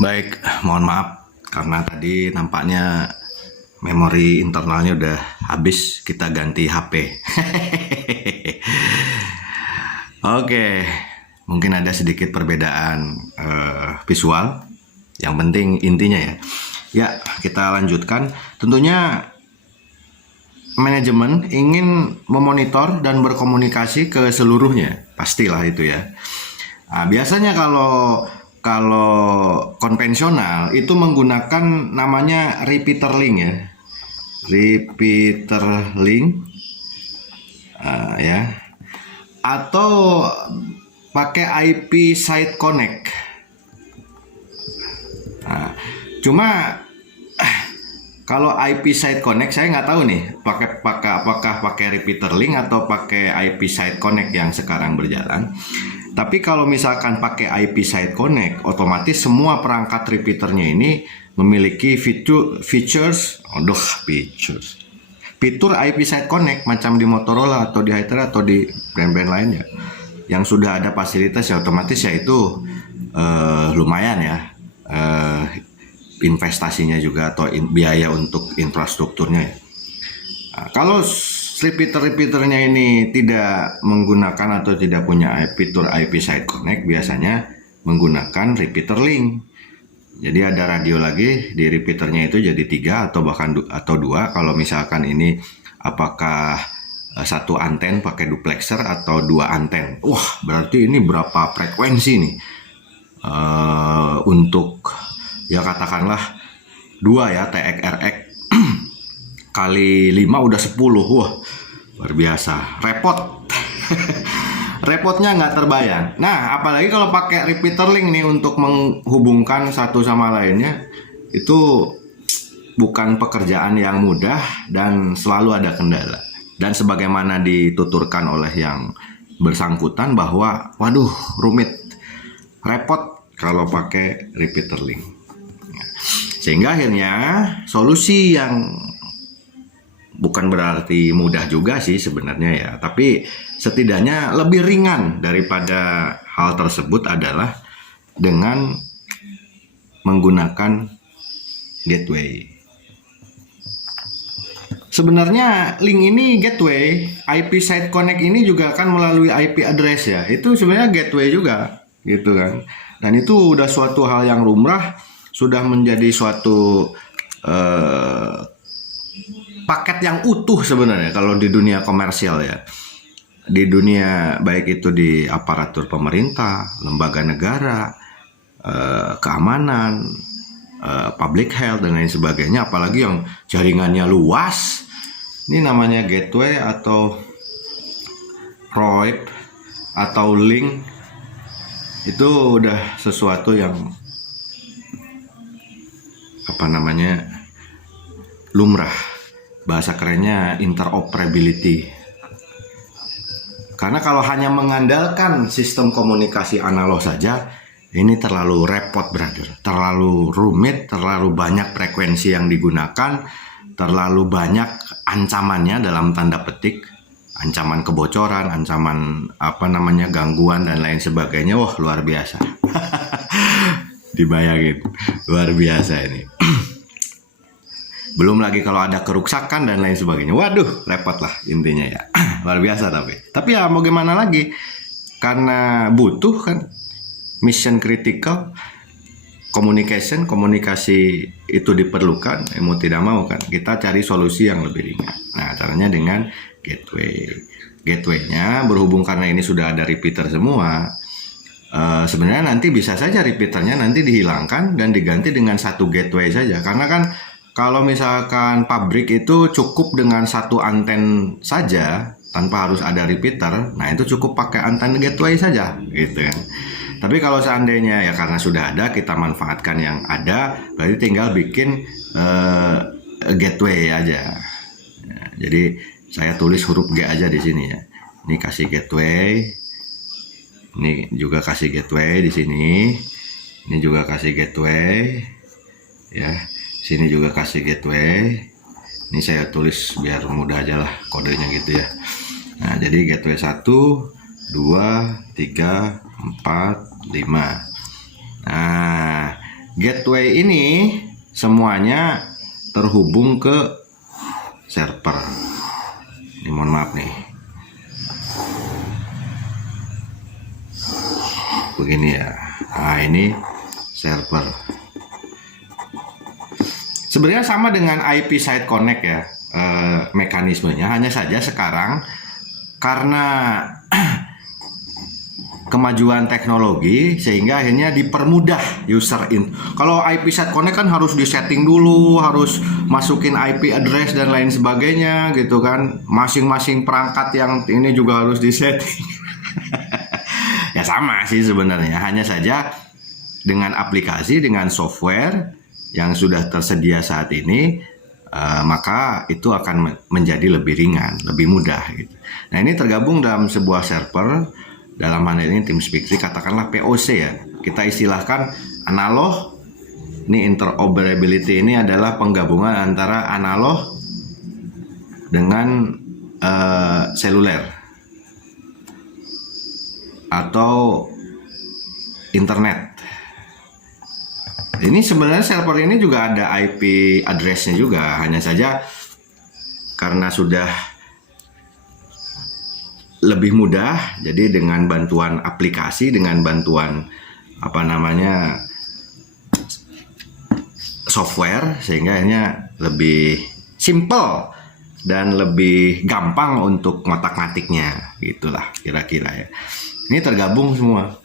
Baik, mohon maaf karena tadi nampaknya memori internalnya udah habis, kita ganti HP. Oke, mungkin ada sedikit perbedaan visual. Yang penting intinya ya. Ya, kita lanjutkan. Tentunya manajemen ingin memonitor dan berkomunikasi ke seluruhnya, pastilah itu ya. Nah, biasanya kalau konvensional itu menggunakan namanya repeater link ya, repeater link ya, atau pakai IP site connect. Nah, cuma kalau IP site connect saya nggak tahu nih apakah pakai repeater link atau pakai IP site connect yang sekarang berjalan. Tapi kalau misalkan pakai IP site connect, otomatis semua perangkat repeaternya ini memiliki fitur IP site connect macam di Motorola atau di Hytera atau di brand-brand lainnya yang sudah ada fasilitas ya, otomatis ya itu lumayan ya. Investasinya juga atau biaya untuk infrastrukturnya ya. Nah, kalau repeaternya ini tidak menggunakan atau tidak punya fitur IP site connect, biasanya menggunakan repeater link. Jadi ada radio lagi di repeaternya itu jadi 3 atau bahkan atau 2 kalau misalkan ini apakah satu anten pakai duplexer atau 2 anten. Wah, berarti ini berapa frekuensi nih untuk ya katakanlah 2 ya, TX RX kali 5 udah 10. Wah, luar biasa. Repot. Repotnya nggak terbayang. Nah, apalagi kalau pakai repeater link nih untuk menghubungkan satu sama lainnya, itu bukan pekerjaan yang mudah dan selalu ada kendala. Dan sebagaimana dituturkan oleh yang bersangkutan bahwa waduh, rumit, repot kalau pakai repeater link. Sehingga akhirnya solusi yang bukan berarti mudah juga sih sebenarnya ya, tapi setidaknya lebih ringan daripada hal tersebut adalah dengan menggunakan gateway. Sebenarnya link ini gateway, IP site connect ini juga kan melalui IP address ya. Itu sebenarnya gateway juga gitu kan. Dan itu udah suatu hal yang lumrah, sudah menjadi suatu paket yang utuh sebenarnya kalau di dunia komersial ya. Di dunia baik itu di aparatur pemerintah, lembaga negara, keamanan, public health dan lain sebagainya, apalagi yang jaringannya luas. Ini namanya gateway atau VoIP atau link. Itu udah sesuatu yang lumrah. Bahasa kerennya interoperability. Karena kalau hanya mengandalkan sistem komunikasi analog saja, ini terlalu repot, brother. Terlalu rumit, terlalu banyak frekuensi yang digunakan, terlalu banyak ancamannya dalam tanda petik, ancaman kebocoran, ancaman gangguan dan lain sebagainya. Wah, luar biasa. Dibayangin, luar biasa ini. Belum lagi kalau ada keruksakan dan lain sebagainya. Waduh, repot lah intinya ya. Luar biasa tapi ya mau gimana lagi? Karena butuh kan, mission critical, komunikasi itu diperlukan, mau tidak mau kan. Kita cari solusi yang lebih ringan. Nah, caranya dengan gateway. Gateway-nya berhubung karena ini sudah ada repeater semua. Sebenarnya nanti bisa saja repeaternya nanti dihilangkan dan diganti dengan satu gateway saja. Karena kan kalau misalkan pabrik itu cukup dengan satu anten saja tanpa harus ada repeater, nah itu cukup pakai anten gateway saja gitu kan. Tapi kalau seandainya ya karena sudah ada, kita manfaatkan yang ada, berarti tinggal bikin gateway aja. Ya, jadi saya tulis huruf G aja di sini ya. Ini kasih gateway. Ini juga kasih gateway di sini. Ini juga kasih gateway. Ya. Sini juga kasih gateway. Ini saya tulis biar mudah aja lah kodenya gitu ya. Nah, jadi gateway 1, 2, 3, 4, 5. Nah, gateway ini semuanya terhubung ke server. Ini mohon maaf nih. Begini ya. Nah, ini server. Sebenarnya sama dengan IP Site Connect ya, mekanismenya. Hanya saja sekarang karena kemajuan teknologi sehingga akhirnya dipermudah user Kalau IP Site Connect kan harus disetting dulu, harus masukin IP address dan lain sebagainya gitu kan. Masing-masing perangkat yang ini juga harus disetting. Ya sama sih sebenarnya, hanya saja dengan aplikasi, dengan software yang sudah tersedia saat ini, maka itu akan menjadi lebih ringan, lebih mudah gitu. Nah, ini tergabung dalam sebuah server, dalam hal ini TeamSpeak 3, katakanlah POC ya. Kita istilahkan analog. Ini interoperability ini adalah penggabungan antara analog dengan seluler atau internet. Ini sebenarnya server ini juga ada IP address-nya juga, hanya saja karena sudah lebih mudah, jadi dengan bantuan aplikasi, dengan bantuan software, sehingga akhirnya lebih simple dan lebih gampang untuk ngotak-ngatiknya, gitulah kira-kira ya. Ini tergabung semua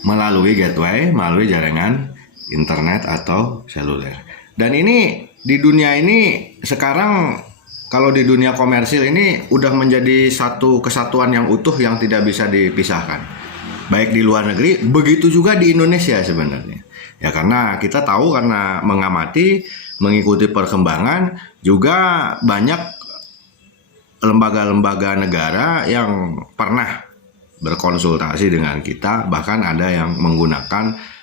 melalui gateway, melalui jaringan internet atau seluler. Dan ini di dunia ini sekarang, kalau di dunia komersil ini udah menjadi satu kesatuan yang utuh yang tidak bisa dipisahkan. Baik di luar negeri, begitu juga di Indonesia sebenarnya. Ya karena kita tahu, karena mengamati, mengikuti perkembangan, juga banyak lembaga-lembaga negara yang pernah berkonsultasi dengan kita, bahkan ada yang menggunakan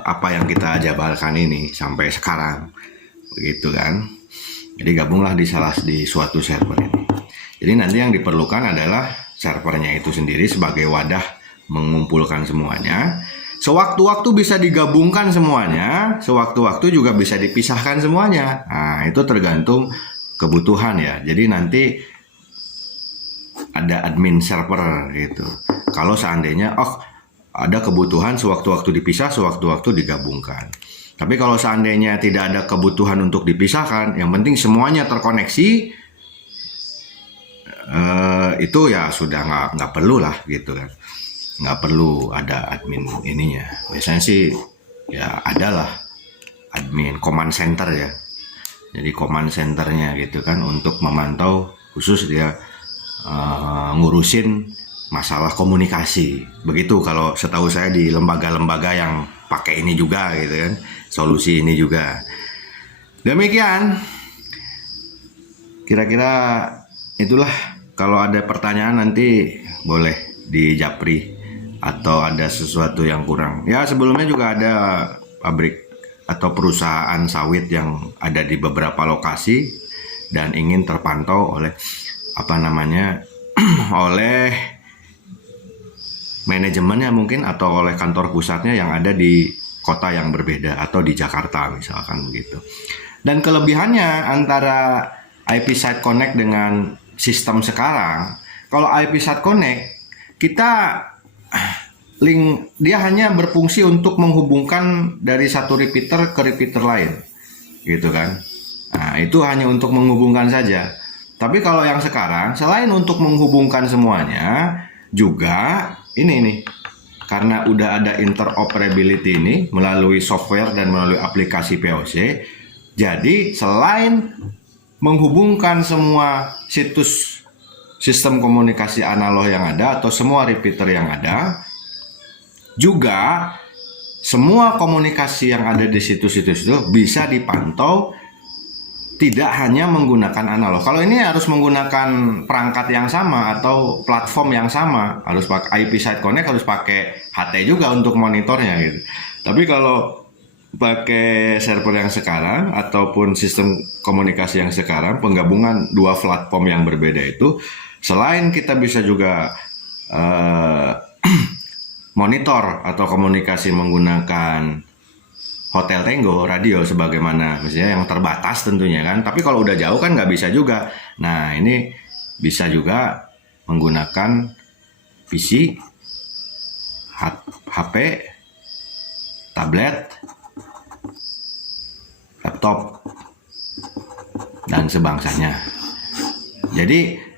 apa yang kita jabarkan ini sampai sekarang, begitu kan. Jadi gabunglah di suatu server ini. Jadi nanti yang diperlukan adalah servernya itu sendiri sebagai wadah mengumpulkan semuanya. Sewaktu-waktu bisa digabungkan semuanya, sewaktu-waktu juga bisa dipisahkan semuanya. Nah, itu tergantung kebutuhan ya. Jadi nanti ada admin server gitu. Kalau seandainya ada kebutuhan sewaktu-waktu dipisah, sewaktu-waktu digabungkan. Tapi kalau seandainya tidak ada kebutuhan untuk dipisahkan, yang penting semuanya terkoneksi, itu ya sudah nggak perlu lah gitu kan. Nggak perlu ada admin ininya. Biasanya sih ya adalah admin command center ya. Jadi command centernya gitu kan, untuk memantau khusus dia ngurusin masalah komunikasi. Begitu kalau setahu saya di lembaga-lembaga yang pakai ini juga gitu kan, solusi ini juga. Demikian kira-kira itulah. Kalau ada pertanyaan nanti boleh di japri, atau ada sesuatu yang kurang. Ya sebelumnya juga ada pabrik atau perusahaan sawit yang ada di beberapa lokasi dan ingin terpantau oleh oleh manajemennya mungkin, atau oleh kantor pusatnya yang ada di kota yang berbeda atau di Jakarta misalkan begitu. Dan kelebihannya antara IP Site Connect dengan sistem sekarang, kalau IP Site Connect kita link dia hanya berfungsi untuk menghubungkan dari satu repeater ke repeater lain gitu kan. Nah, itu hanya untuk menghubungkan saja. Tapi kalau yang sekarang, selain untuk menghubungkan semuanya, juga ini nih, karena udah ada interoperability ini melalui software dan melalui aplikasi POC, jadi selain menghubungkan semua situs sistem komunikasi analog yang ada atau semua repeater yang ada, juga semua komunikasi yang ada di situs-situs itu bisa dipantau tidak hanya menggunakan analog. Kalau ini harus menggunakan perangkat yang sama atau platform yang sama, harus pakai IP Site Connect, harus pakai HT juga untuk monitornya gitu. Tapi kalau pakai server yang sekarang ataupun sistem komunikasi yang sekarang, penggabungan dua platform yang berbeda itu, selain kita bisa juga monitor atau komunikasi menggunakan Hotel Tenggo radio sebagaimana misalnya yang terbatas tentunya kan. Tapi kalau udah jauh kan nggak bisa juga. Nah ini bisa juga menggunakan PC, HP, tablet, laptop, dan sebangsanya. Jadi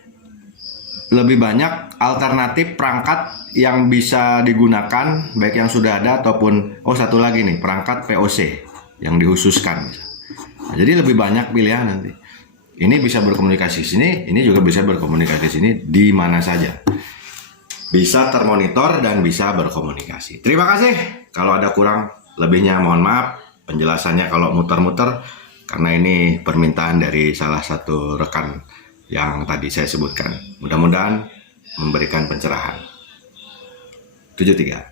lebih banyak alternatif perangkat yang bisa digunakan, baik yang sudah ada ataupun satu lagi nih, perangkat VOC yang dikhususkan. Nah, jadi lebih banyak pilihan nanti. Ini bisa berkomunikasi sini, ini juga bisa berkomunikasi sini di mana saja. Bisa termonitor dan bisa berkomunikasi. Terima kasih. Kalau ada kurang lebihnya mohon maaf. Penjelasannya kalau muter-muter karena ini permintaan dari salah satu rekan yang tadi saya sebutkan. Mudah-mudahan memberikan pencerahan. 73.